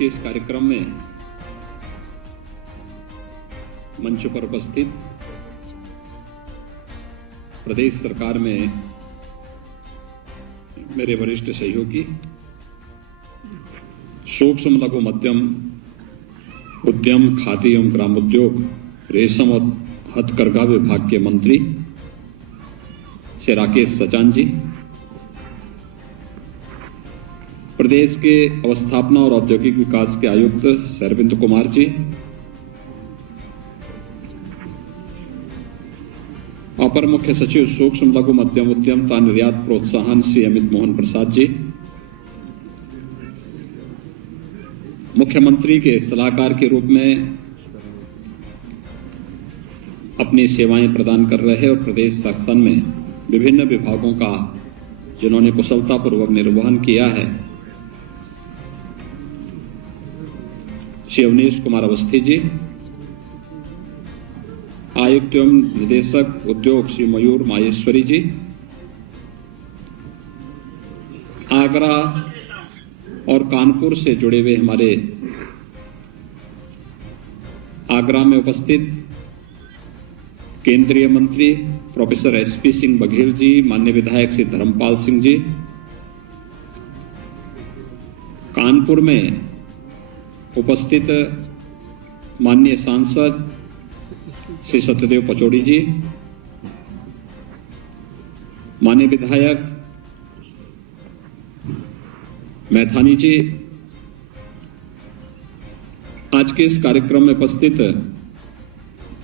के इस कार्यक्रम में मंच पर उपस्थित प्रदेश सरकार में मेरे वरिष्ठ सहयोगी, सूक्ष्म लघु मध्यम उद्यम, खादी एवं ग्रामोद्योग, रेशम और हथकरघा विभाग के मंत्री श्री राकेश सचान जी, प्रदेश के अवस्थापना और औद्योगिक विकास के आयुक्त श्री अरविंद कुमार जी, अपर मुख्य सचिव सूक्ष्म लघु मध्यम उद्यम तथा निर्यात प्रोत्साहन श्री अमित मोहन प्रसाद जी, मुख्यमंत्री के सलाहकार के रूप में अपनी सेवाएं प्रदान कर रहे और प्रदेश शासन में विभिन्न विभागों का जिन्होंने कुशलतापूर्वक निर्वहन किया है, श्री अवनीश कुमार अवस्थी जी, आयुक्त एवं निदेशक उद्योग श्री मयूर माहेश्वरी जी, आगरा और कानपुर से जुड़े हुए हमारे आगरा में उपस्थित केंद्रीय मंत्री प्रोफेसर एसपी सिंह बघेल जी, माननीय विधायक श्री धर्मपाल सिंह जी, कानपुर में उपस्थित माननीय सांसद श्री सत्यदेव पचौड़ी जी, माननीय विधायक मैथानी जी, आज के इस कार्यक्रम में उपस्थित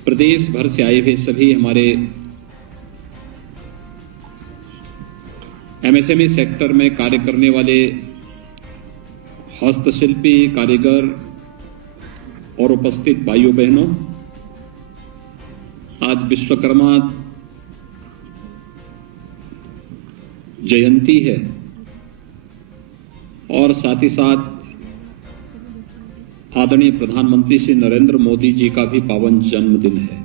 प्रदेश भर से आए हुए सभी हमारे एमएसएमई सेक्टर में कार्य करने वाले हस्तशिल्पी, कारीगर और उपस्थित भाइयों बहनों, आज विश्वकर्मा जयंती है और साथ ही साथ आदरणीय प्रधानमंत्री श्री नरेंद्र मोदी जी का भी पावन जन्मदिन है।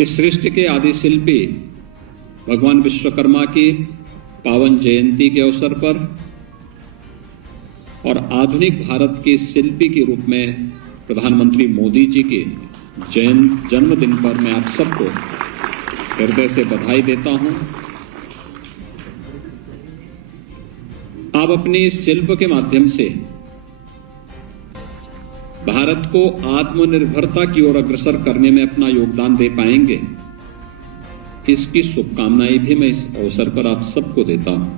इस सृष्टि के आदि शिल्पी भगवान विश्वकर्मा की पावन जयंती के अवसर पर और आधुनिक भारत के शिल्पी के रूप में प्रधानमंत्री मोदी जी के जन्मदिन पर मैं आप सबको हृदय से बधाई देता हूं। आप अपनी शिल्प के माध्यम से भारत को आत्मनिर्भरता की ओर अग्रसर करने में अपना योगदान दे पाएंगे, इसकी शुभकामनाएं भी मैं इस अवसर पर आप सबको देता हूं।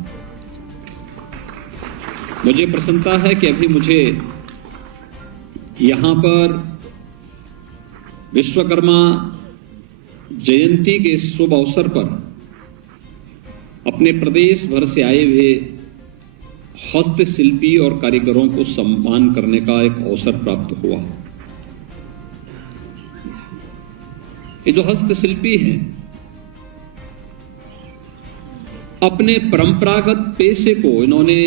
मुझे प्रसन्नता है कि अभी मुझे यहां पर विश्वकर्मा जयंती के शुभ अवसर पर अपने प्रदेश भर से आए हुए हस्तशिल्पी और कारीगरों को सम्मान करने का एक अवसर प्राप्त हुआ। ये जो हस्तशिल्पी हैं, अपने परंपरागत पेशे को इन्होंने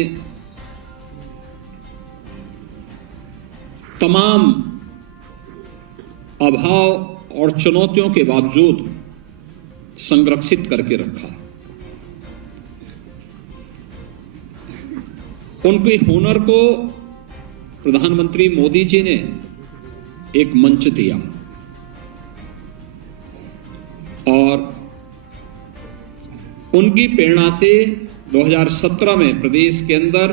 तमाम अभाव और चुनौतियों के बावजूद संरक्षित करके रखा। उनके हुनर को प्रधानमंत्री मोदी जी ने एक मंच दिया और उनकी प्रेरणा से 2017 में प्रदेश के अंदर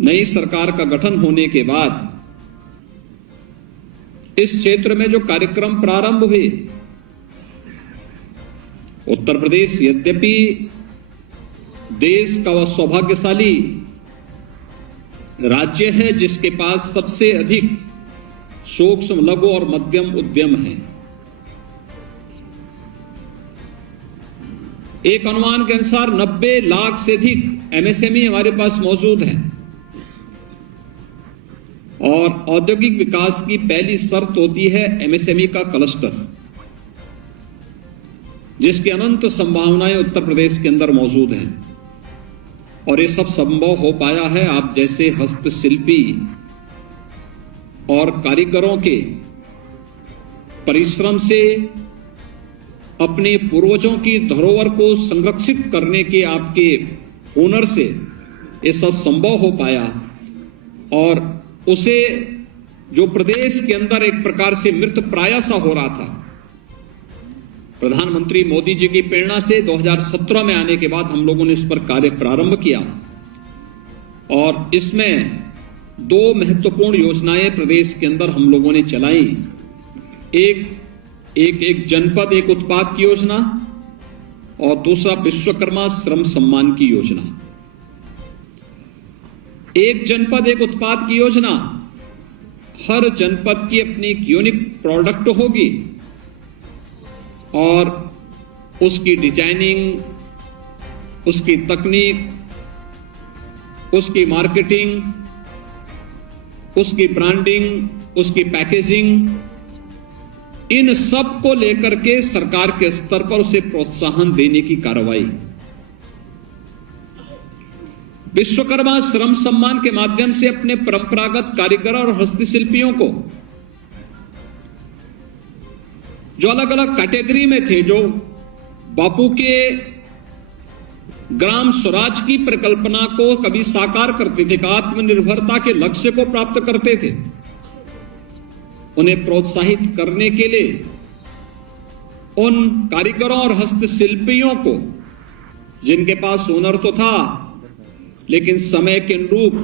नई सरकार का गठन होने के बाद इस क्षेत्र में जो कार्यक्रम प्रारंभ हुए, उत्तर प्रदेश यद्यपि देश का वह सौभाग्यशाली राज्य है जिसके पास सबसे अधिक सूक्ष्म लघु और मध्यम उद्यम है। एक अनुमान के अनुसार 90 लाख से अधिक एमएसएमई हमारे पास मौजूद है और औद्योगिक विकास की पहली शर्त होती है एमएसएमई का क्लस्टर, जिसकी अनंत संभावनाएं उत्तर प्रदेश के अंदर मौजूद हैं और ये सब संभव हो पाया है आप जैसे हस्तशिल्पी और कारीगरों के परिश्रम से, अपने पूर्वजों की धरोहर को संरक्षित करने के आपके हुनर से ये सब संभव हो पाया और उसे जो प्रदेश के अंदर एक प्रकार से मृत प्राय सा हो रहा था, प्रधानमंत्री मोदी जी की प्रेरणा से 2017 में आने के बाद हम लोगों ने इस पर कार्य प्रारंभ किया और इसमें 2 महत्वपूर्ण योजनाएं प्रदेश के अंदर हम लोगों ने चलाई। एक जनपद एक उत्पाद की योजना और दूसरा विश्वकर्मा श्रम सम्मान की योजना। एक जनपद एक उत्पाद की योजना, हर जनपद की अपनी एक यूनिक प्रोडक्ट होगी और उसकी डिजाइनिंग, उसकी तकनीक, उसकी मार्केटिंग, उसकी ब्रांडिंग, उसकी पैकेजिंग, इन सब को लेकर के सरकार के स्तर पर उसे प्रोत्साहन देने की कार्रवाई। विश्वकर्मा श्रम सम्मान के माध्यम से अपने परंपरागत कारीगर और हस्तशिल्पियों को जो अलग अलग कैटेगरी में थे, जो बापू के ग्राम स्वराज की परिकल्पना को कभी साकार करते थे, आत्मनिर्भरता के लक्ष्य को प्राप्त करते थे, उन्हें प्रोत्साहित करने के लिए उन कारीगरों और हस्तशिल्पियों को जिनके पास हुनर तो था लेकिन समय के अनुरूप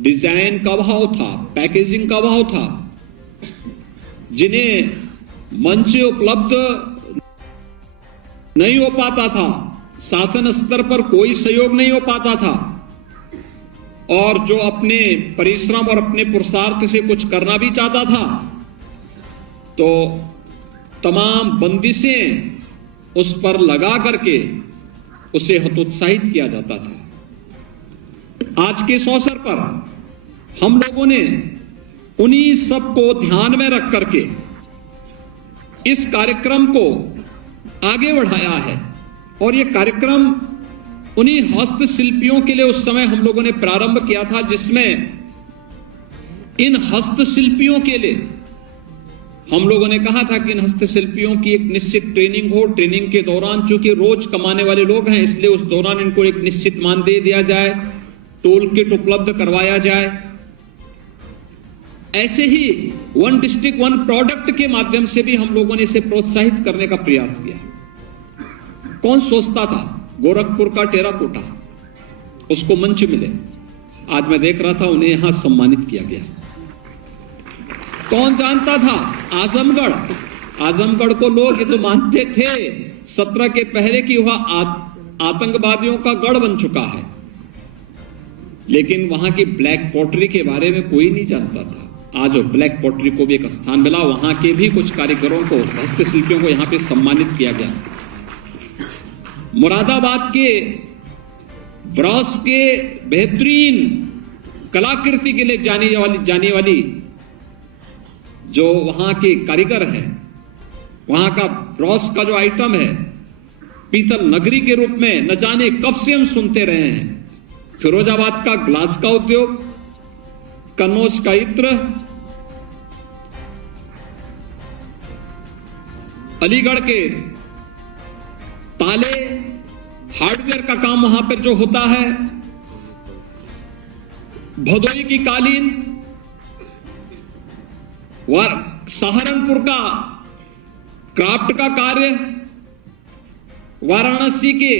डिजाइन का अभाव था, पैकेजिंग का अभाव था, जिन्हें मंच उपलब्ध नहीं हो पाता था, शासन स्तर पर कोई सहयोग नहीं हो पाता था और जो अपने परिश्रम और अपने पुरुषार्थ से कुछ करना भी चाहता था तो तमाम बंदिशें उस पर लगा करके उसे हतोत्साहित किया जाता था। आज के इस अवसर पर हम लोगों ने उन्हीं सब को ध्यान में रख करके इस कार्यक्रम को आगे बढ़ाया है और ये कार्यक्रम उन्हीं हस्तशिल्पियों के लिए उस समय हम लोगों ने प्रारंभ किया था, जिसमें इन हस्तशिल्पियों के लिए हम लोगों ने कहा था कि इन हस्तशिल्पियों की एक निश्चित ट्रेनिंग हो। ट्रेनिंग के दौरान चूंकि रोज कमाने वाले लोग हैं, इसलिए उस दौरान इनको एक निश्चित मानदेय दिया जाए, टूल किट उपलब्ध करवाया जाए। ऐसे ही 1 डिस्ट्रिक्ट 1 प्रोडक्ट के माध्यम से भी हम लोगों ने इसे प्रोत्साहित करने का प्रयास किया। कौन सोचता था गोरखपुर का टेराकोटा उसको मंच मिले, आज मैं देख रहा था उन्हें यहां सम्मानित किया गया। कौन जानता था आजमगढ़ को लोग ये तो मानते थे 17 के पहले कि वह आतंकवादियों का गढ़ बन चुका है, लेकिन वहां की ब्लैक पॉटरी के बारे में कोई नहीं जानता था। आज ब्लैक पॉटरी को भी एक स्थान मिला, वहां के भी कुछ कारीगरों को, हस्तशिल्पियों को यहां पे सम्मानित किया गया। मुरादाबाद के ब्रॉस के बेहतरीन कलाकृति के लिए जाने वाली जो वहां के कारीगर हैं, वहां का ब्रॉस का जो आइटम है, पीतल नगरी के रूप में न जाने कब से हम सुनते रहे हैं। फिरोजाबाद का ग्लास का उद्योग, कन्नौज का इत्र, अलीगढ़ के ताले, हार्डवेयर का काम वहां पर जो होता है, भदोई की कालीन, सहारनपुर का क्राफ्ट का कार्य, वाराणसी के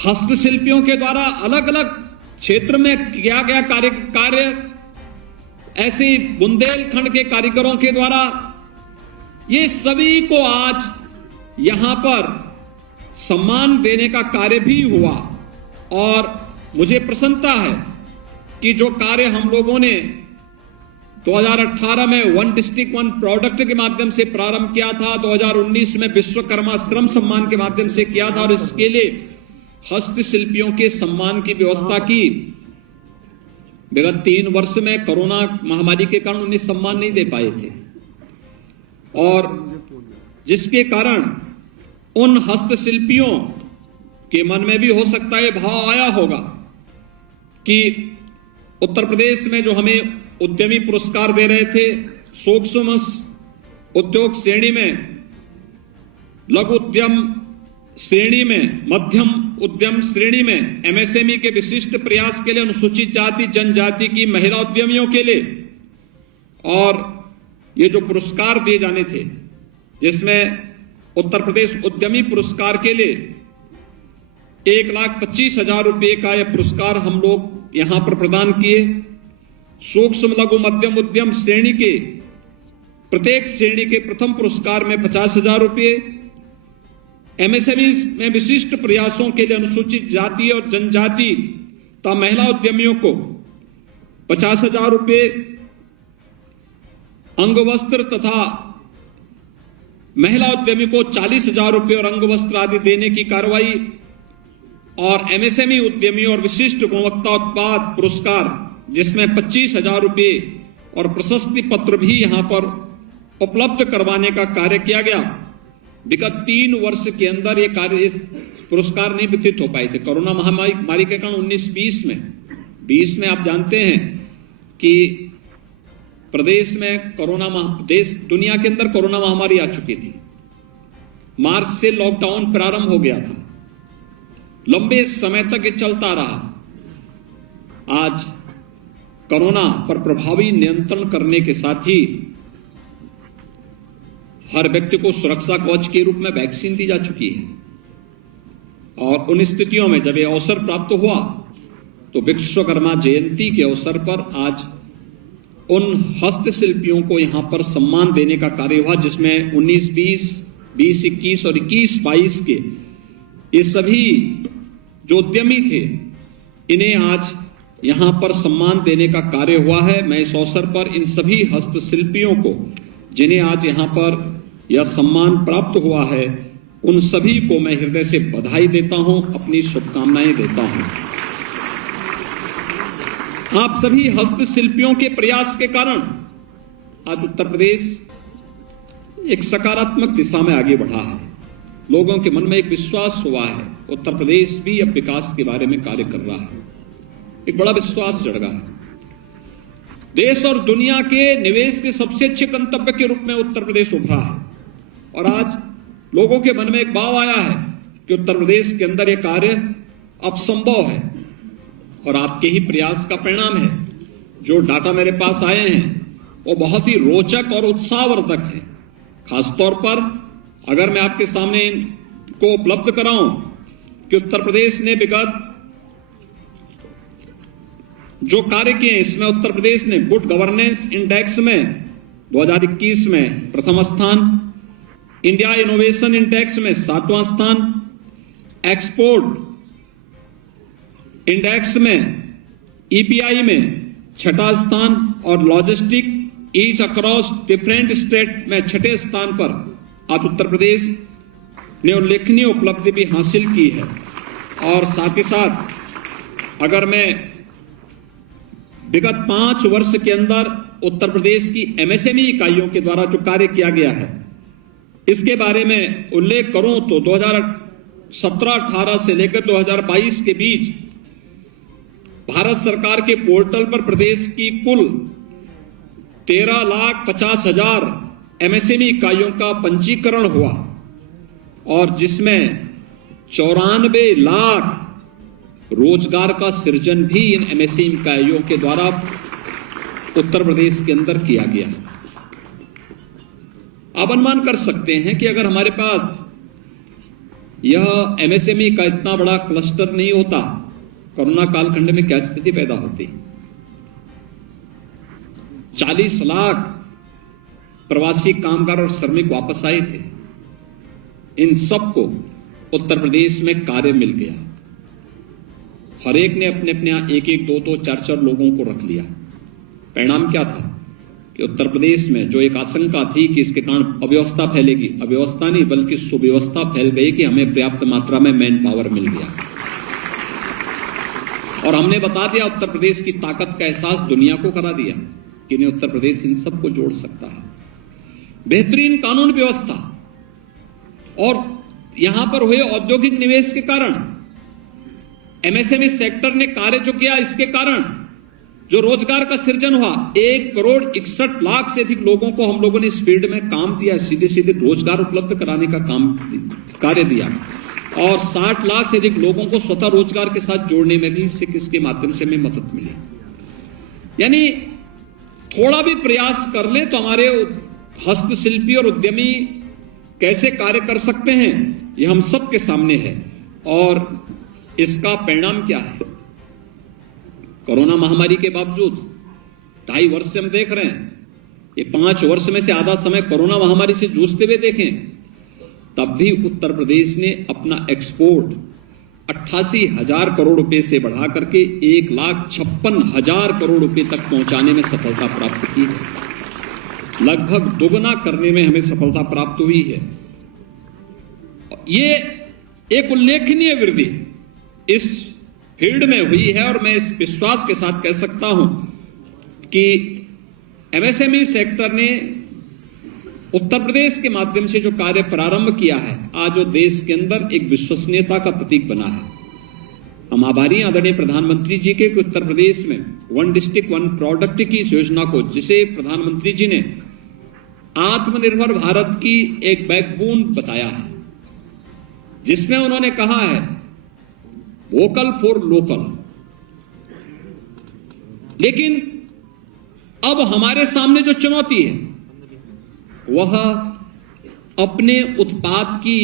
हस्तशिल्पियों के द्वारा अलग अलग क्षेत्र में किया गया कार्य, ऐसे बुंदेलखंड के कारीगरों के द्वारा, ये सभी को आज यहां पर सम्मान देने का कार्य भी हुआ। और मुझे प्रसन्नता है कि जो कार्य हम लोगों ने 2018 में 1 डिस्ट्रिक्ट 1 प्रोडक्ट के माध्यम से प्रारंभ किया था, 2019 में विश्वकर्मा श्रम सम्मान के माध्यम से किया था और इसके लिए हस्तशिल्पियों के सम्मान की व्यवस्था की। विगत 3 वर्ष में कोरोना महामारी के कारण उन्हें सम्मान नहीं दे पाए थे और जिसके कारण उन हस्तशिल्पियों के मन में भी हो सकता है भाव आया होगा कि उत्तर प्रदेश में जो हमें उद्यमी पुरस्कार दे रहे थे, सूक्ष्म उद्योग श्रेणी में, लघु उद्यम श्रेणी में, मध्यम उद्यम श्रेणी में एमएसएमई के विशिष्ट प्रयास के लिए अनुसूचित जाति जनजाति की महिला उद्यमियों के लिए और ये जो पुरस्कार दिए जाने थे, जिसमें उत्तर प्रदेश उद्यमी पुरस्कार के लिए 1,25,000 रुपये का यह पुरस्कार हम लोग यहां पर प्रदान किए। सूक्ष्म लघु मध्यम उद्यम श्रेणी के प्रत्येक श्रेणी के प्रथम पुरस्कार में 50,000 रुपये, एमएसएमई में विशिष्ट प्रयासों के लिए अनुसूचित जाति और जनजाति तथा महिला उद्यमियों को 50,000 रुपये, अंगवस्त्र तथा महिला उद्यमी को 40,000 रुपये और अंगवस्त्र आदि देने की कार्रवाई, और एमएसएमई उद्यमी और विशिष्ट गुणवत्ता उत्पाद पुरस्कार जिसमें 25,000 रुपये और प्रशस्ति पत्र भी यहां पर उपलब्ध करवाने का कार्य किया गया। विगत 3 वर्ष के अंदर ये कार्य पुरस्कार नहीं वितरित हो पाए थे कोरोना महामारी के कारण 19-20 में आप जानते हैं कि प्रदेश में दुनिया के अंदर कोरोना महामारी आ चुकी थी। मार्च से लॉकडाउन प्रारंभ हो गया था, लंबे समय तक ये चलता रहा। आज कोरोना पर प्रभावी नियंत्रण करने के साथ ही हर व्यक्ति को सुरक्षा कवच के रूप में वैक्सीन दी जा चुकी है, और उन स्थितियों में जब यह अवसर प्राप्त हुआ तो विश्वकर्मा जयंती के अवसर पर आज उन हस्तशिल्पियों को यहां पर सम्मान देने का कार्य हुआ, जिसमें 19-20, 20-21 और 21-22 के ये सभी जो उद्यमी थे, इन्हें आज यहां पर सम्मान देने का कार्य हुआ है। मैं इस अवसर पर इन सभी हस्तशिल्पियों को, जिन्हें आज यहां पर यह सम्मान प्राप्त हुआ है, उन सभी को मैं हृदय से बधाई देता हूं, अपनी शुभकामनाएं देता हूं। आप सभी हस्तशिल्पियों के प्रयास के कारण आज उत्तर प्रदेश एक सकारात्मक दिशा में आगे बढ़ा है। लोगों के मन में एक विश्वास हुआ है, उत्तर प्रदेश भी अब विकास के बारे में कार्य कर रहा है, एक बड़ा विश्वास जड़ गया है। देश और दुनिया के निवेश के सबसे अच्छे गंतव्य के रूप में उत्तर प्रदेश उभरा है, और आज लोगों के मन में एक भाव आया है कि उत्तर प्रदेश के अंदर यह कार्य अब संभव है, और आपके ही प्रयास का परिणाम है। जो डाटा मेरे पास आए हैं वो बहुत ही रोचक और उत्साहवर्धक है। खासतौर पर अगर मैं आपके सामने इनको उपलब्ध कराऊं कि उत्तर प्रदेश ने विगत जो कार्य किए, इसमें उत्तर प्रदेश ने गुड गवर्नेंस इंडेक्स में 2021 में प्रथम स्थान, इंडिया इनोवेशन इंडेक्स में 7वां स्थान, एक्सपोर्ट इंडेक्स में ईपीआई में 6ठा स्थान, और logistic each across different state में 6ठे स्थान पर आज उत्तर प्रदेश ने उल्लेखनीय उपलब्धि भी हासिल की है। और साथ ही साथ अगर मैं विगत 5 वर्ष के अंदर उत्तर प्रदेश की एमएसएमई इकाइयों के द्वारा जो कार्य किया गया है, इसके बारे में उल्लेख करूं तो 2017-18 से लेकर 2022 के बीच भारत सरकार के पोर्टल पर प्रदेश की कुल 13,50,000 एमएसएमई इकाइयों का पंजीकरण हुआ, और जिसमें 94 लाख रोजगार का सृजन भी इन एमएसएमई इकाइयों के द्वारा उत्तर प्रदेश के अंदर किया गया। आप अनुमान कर सकते हैं कि अगर हमारे पास यह एमएसएमई का इतना बड़ा क्लस्टर नहीं होता, कोरोना कालखंड में क्या स्थिति पैदा होती। 40 लाख प्रवासी कामगार और श्रमिक वापस आए थे। इन सबको उत्तर प्रदेश में कार्य मिल गया। हर एक ने अपने अपने यहां 1-1, 2-2, 4-4 लोगों को रख लिया। परिणाम क्या था कि उत्तर प्रदेश में जो एक आशंका थी कि इसके कारण अव्यवस्था फैलेगी, अव्यवस्था नहीं बल्कि सुव्यवस्था फैल गई कि हमें पर्याप्त मात्रा में मैन पावर मिल गया, और हमने बता दिया, उत्तर प्रदेश की ताकत का एहसास दुनिया को करा दिया कि नहीं, उत्तर प्रदेश इन सबको जोड़ सकता है। बेहतरीन कानून व्यवस्था और यहां पर हुए औद्योगिक निवेश के कारण, एमएसएमई सेक्टर ने कार्य जो किया, इसके कारण जो रोजगार का सृजन हुआ, 1,61,00,000 से अधिक लोगों को हम लोगों ने इस फील्ड में काम दिया, सीधे सीधे रोजगार उपलब्ध कराने का कार्य दिया। और 60 लाख से अधिक लोगों को स्वतः रोजगार के साथ जोड़ने में भी इसके माध्यम से हमें मदद मिली। यानी थोड़ा भी प्रयास कर ले तो हमारे हस्तशिल्पी और उद्यमी कैसे कार्य कर सकते हैं, ये हम सबके सामने है। और इसका परिणाम क्या है? कोरोना महामारी के बावजूद 2.5 वर्ष से हम देख रहे हैं, ये 5 वर्ष में से आधा समय कोरोना महामारी से जूझते हुए देखें, तब भी उत्तर प्रदेश ने अपना एक्सपोर्ट 88,000 करोड़ रुपए से बढ़ा करके 1,56,000 करोड़ रुपए तक पहुंचाने में सफलता प्राप्त की है। लगभग दोगुना करने में हमें सफलता प्राप्त हुई है। ये एक उल्लेखनीय वृद्धि इस फील्ड में हुई है और मैं इस विश्वास के साथ कह सकता हूं कि एमएसएमई सेक्टर ने उत्तर प्रदेश के माध्यम से जो कार्य प्रारंभ किया है, आज वो देश के अंदर एक विश्वसनीयता का प्रतीक बना है। हम आभारी हैं आदरणीय प्रधानमंत्री जी के, उत्तर प्रदेश में 1 डिस्ट्रिक्ट 1 प्रोडक्ट की इस योजना को, जिसे प्रधानमंत्री जी ने आत्मनिर्भर भारत की एक बैकबोन बताया है, जिसमें उन्होंने कहा है वोकल फॉर लोकल। लेकिन अब हमारे सामने जो चुनौती है वह अपने उत्पाद की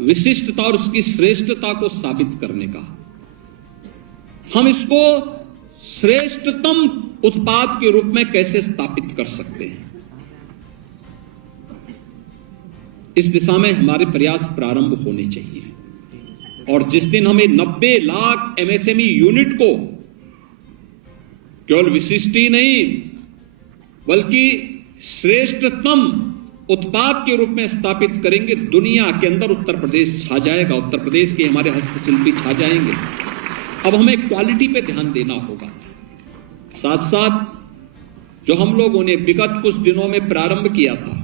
विशिष्टता और उसकी श्रेष्ठता को साबित करने का। हम इसको श्रेष्ठतम उत्पाद के रूप में कैसे स्थापित कर सकते हैं, इस दिशा में हमारे प्रयास प्रारंभ होने चाहिए। और जिस दिन हमें 90 लाख एमएसएमई यूनिट को केवल विशिष्ट ही नहीं बल्कि श्रेष्ठतम उत्पाद के रूप में स्थापित करेंगे, दुनिया के अंदर उत्तर प्रदेश छा जाएगा, उत्तर प्रदेश के हमारे हस्तशिल्पी छा जाएंगे। अब हमें क्वालिटी पे ध्यान देना होगा। साथ साथ जो हम लोगों ने विगत कुछ दिनों में प्रारंभ किया था,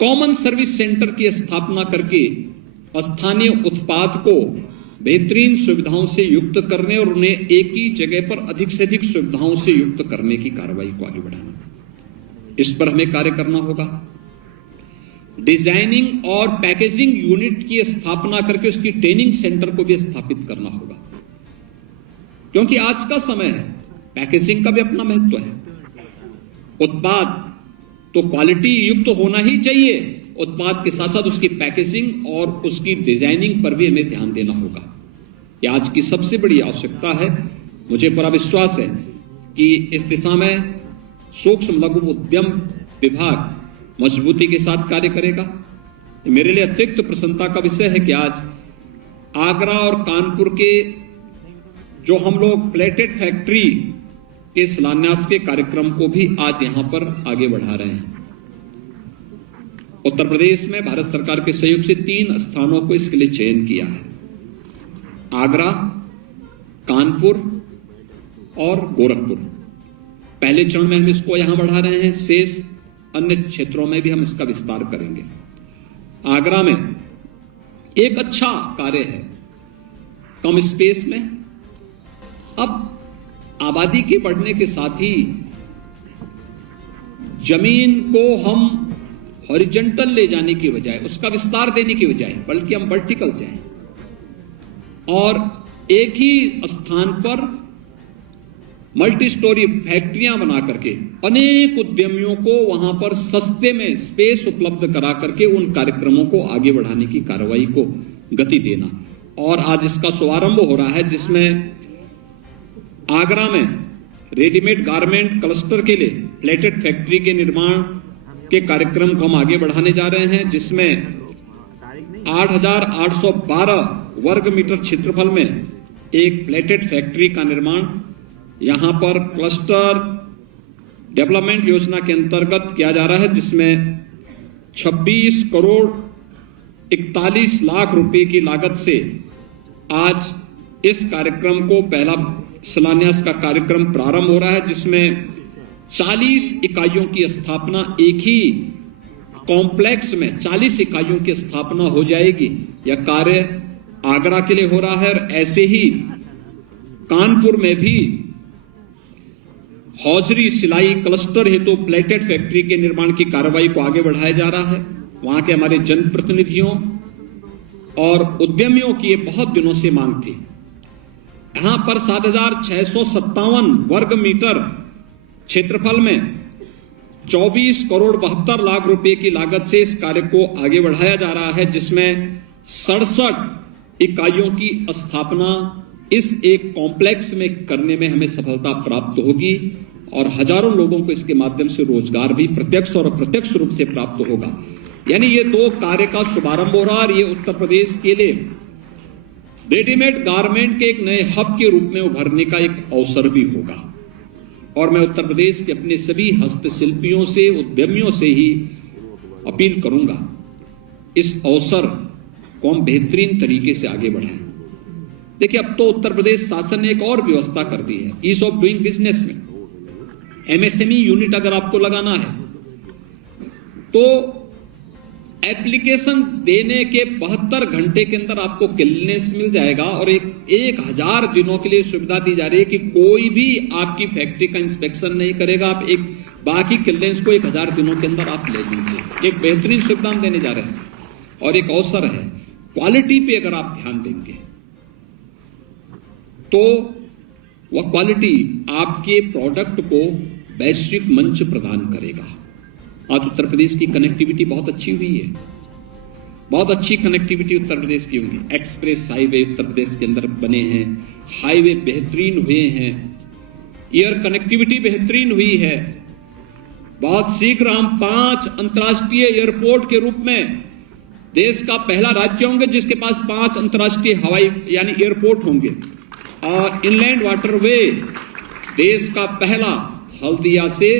कॉमन सर्विस सेंटर की स्थापना करके स्थानीय उत्पाद को बेहतरीन सुविधाओं से युक्त करने और उन्हें एक ही जगह पर अधिक से अधिक सुविधाओं से युक्त करने की कार्रवाई को आगे बढ़ाना, इस पर हमें कार्य करना होगा। डिजाइनिंग और पैकेजिंग यूनिट की स्थापना करके उसकी ट्रेनिंग सेंटर को भी स्थापित करना होगा, क्योंकि आज का समय है, पैकेजिंग का भी अपना महत्व है। उत्पाद तो क्वालिटी युक्त होना ही चाहिए, उत्पाद के साथ साथ उसकी पैकेजिंग और उसकी डिजाइनिंग पर भी हमें ध्यान देना होगा। यह आज की सबसे बड़ी आवश्यकता है। मुझे पूरा विश्वास है कि इस दिशा में सूक्ष्म लघु उद्यम विभाग मजबूती के साथ कार्य करेगा। मेरे लिए अतिरिक्त प्रसन्नता का विषय है कि आज आगरा और कानपुर के जो हम लोग प्लेटेड फैक्ट्री के शिलान्यास के कार्यक्रम को भी आज यहां पर आगे बढ़ा रहे हैं। उत्तर प्रदेश में भारत सरकार के सहयोग से 3 स्थानों को इसके लिए चयन किया है, आगरा, कानपुर और गोरखपुर। पहले चरण में हम इसको यहां बढ़ा रहे हैं, शेष अन्य क्षेत्रों में भी हम इसका विस्तार करेंगे। आगरा में एक अच्छा कार्य है, कम स्पेस में। अब आबादी के बढ़ने के साथ ही जमीन को हम हॉरिजॉन्टल ले जाने की बजाय, उसका विस्तार देने की बजाय, बल्कि हम वर्टिकल जाएं और एक ही स्थान पर मल्टी स्टोरी फैक्ट्रियां बना करके अनेक उद्यमियों को वहां पर सस्ते में स्पेस उपलब्ध करा करके उन कार्यक्रमों को आगे बढ़ाने की कार्रवाई को गति देना। और आज इसका शुभारंभ हो रहा है, जिसमें आगरा में रेडीमेड गारमेंट क्लस्टर के लिए प्लेटेड फैक्ट्री के निर्माण के कार्यक्रम को हम आगे बढ़ाने जा रहे हैं, जिसमें 8,812 वर्ग मीटर क्षेत्रफल में एक प्लेटेड फैक्ट्री का निर्माण यहां पर क्लस्टर डेवलपमेंट योजना के अंतर्गत किया जा रहा है, जिसमें 26 करोड़ 41 लाख रुपए की लागत से आज इस कार्यक्रम को पहला शिलान्यास का कार्यक्रम प्रारंभ हो रहा है, जिसमें 40 इकाइयों की स्थापना, एक ही कॉम्प्लेक्स में 40 इकाइयों की स्थापना हो जाएगी। यह कार्य आगरा के लिए हो रहा है और ऐसे ही कानपुर में भी हौजरी सिलाई क्लस्टर हेतु प्लेटेड फैक्ट्री के निर्माण की कार्रवाई को आगे बढ़ाया जा रहा है। वहां के हमारे जनप्रतिनिधियों और उद्यमियों की ये बहुत दिनों से मांग थी। यहां पर 7,657 वर्ग मीटर क्षेत्रफल में 24 करोड़ 72 लाख रुपए की लागत से इस कार्य को आगे बढ़ाया जा रहा है, जिसमें 67 इकाइयों की स्थापना इस एक कॉम्प्लेक्स में करने में हमें सफलता प्राप्त होगी और हजारों लोगों को इसके माध्यम से रोजगार भी प्रत्यक्ष और अप्रत्यक्ष रूप से प्राप्त होगा। यानी ये 2 कार्य का शुभारंभ हो रहा है और ये उत्तर प्रदेश के लिए रेडीमेड गारमेंट के एक नए हब के रूप में उभरने का एक अवसर भी होगा। और मैं उत्तर प्रदेश के अपने सभी हस्तशिल्पियों से, उद्यमियों से ही अपील करूंगा, इस अवसर को हम बेहतरीन तरीके से आगे बढ़ाएं। देखिए, अब तो उत्तर प्रदेश शासन ने एक और व्यवस्था कर दी है ईज ऑफ डूइंग बिजनेस में। एमएसएमई यूनिट अगर आपको लगाना है तो एप्लीकेशन देने के 72 घंटे के अंदर आपको क्लीयरेंस मिल जाएगा और 1000 दिनों के लिए सुविधा दी जा रही है कि कोई भी आपकी फैक्ट्री का इंस्पेक्शन नहीं करेगा। आप एक बाकी क्लीयरेंस को 1000 दिनों के अंदर आप ले लीजिए। एक बेहतरीन सुविधा हम देने जा रहे हैं और एक अवसर है। क्वालिटी पे अगर आप ध्यान देंगे तो वह क्वालिटी आपके प्रोडक्ट को वैश्विक मंच प्रदान करेगा। आज उत्तर प्रदेश की कनेक्टिविटी बहुत अच्छी हुई है, बहुत अच्छी कनेक्टिविटी उत्तर प्रदेश की हुई है। एक्सप्रेस हाईवे उत्तर प्रदेश के अंदर बने हैं, हाईवे बेहतरीन हुए हैं, एयर कनेक्टिविटी बेहतरीन हुई है। बहुत शीघ्र हम 5 अंतर्राष्ट्रीय एयरपोर्ट के रूप में देश का पहला राज्य होंगे जिसके पास 5 अंतर्राष्ट्रीय हवाई यानी एयरपोर्ट होंगे। और इनलैंड वाटरवे देश का पहला हल्दिया से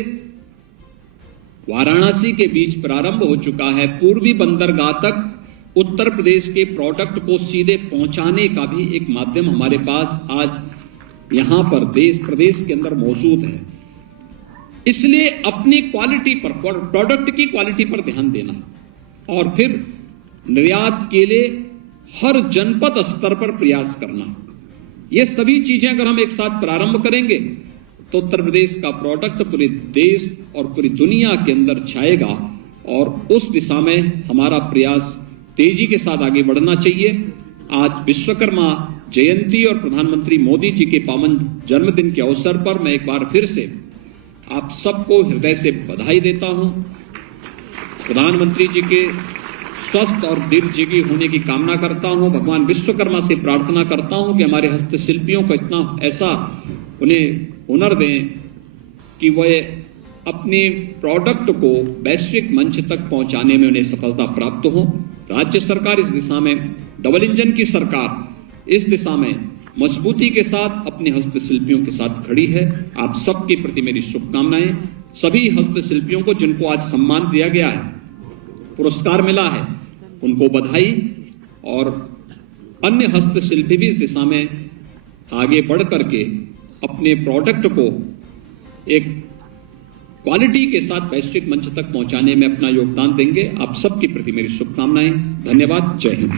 वाराणसी के बीच प्रारंभ हो चुका है। पूर्वी बंदरगाह तक उत्तर प्रदेश के प्रोडक्ट को सीधे पहुंचाने का भी एक माध्यम हमारे पास आज यहां पर प्रदेश के अंदर मौजूद है। इसलिए अपनी क्वालिटी पर, प्रोडक्ट की क्वालिटी पर ध्यान देना और फिर निर्यात के लिए हर जनपद स्तर पर प्रयास करना, ये सभी चीजें अगर हम एक साथ प्रारंभ करेंगे तो उत्तर प्रदेश का प्रोडक्ट पूरे देश और पूरी दुनिया के अंदर छाएगा और उस दिशा में हमारा प्रयास तेजी के साथ आगे बढ़ना चाहिए। आज विश्वकर्मा जयंती और प्रधानमंत्री मोदी जी के पावन जन्मदिन के अवसर पर मैं एक बार फिर से आप सबको हृदय से बधाई देता हूं। प्रधानमंत्री जी के स्वस्थ और दीर्घजीवी होने की कामना करता हूं। भगवान विश्वकर्मा से प्रार्थना करता हूं कि हमारे हस्तशिल्पियों को इतना ऐसा उन्हें हुनर दें कि वह अपने प्रोडक्ट को वैश्विक मंच तक पहुंचाने में उन्हें सफलता प्राप्त हो। राज्य सरकार इस दिशा में, डबल इंजन की सरकार इस दिशा में मजबूती के साथ अपने हस्तशिल्पियों के साथ खड़ी है। आप सबके प्रति मेरी शुभकामनाएं। सभी हस्तशिल्पियों को जिनको आज सम्मान दिया गया है, पुरस्कार मिला है, उनको बधाई। और अन्य हस्तशिल्पी भी इस दिशा में आगे बढ़ करके अपने प्रोडक्ट को एक क्वालिटी के साथ वैश्विक मंच तक पहुंचाने में अपना योगदान देंगे। आप सबके प्रति मेरी शुभकामनाएं। धन्यवाद। जय हिंद।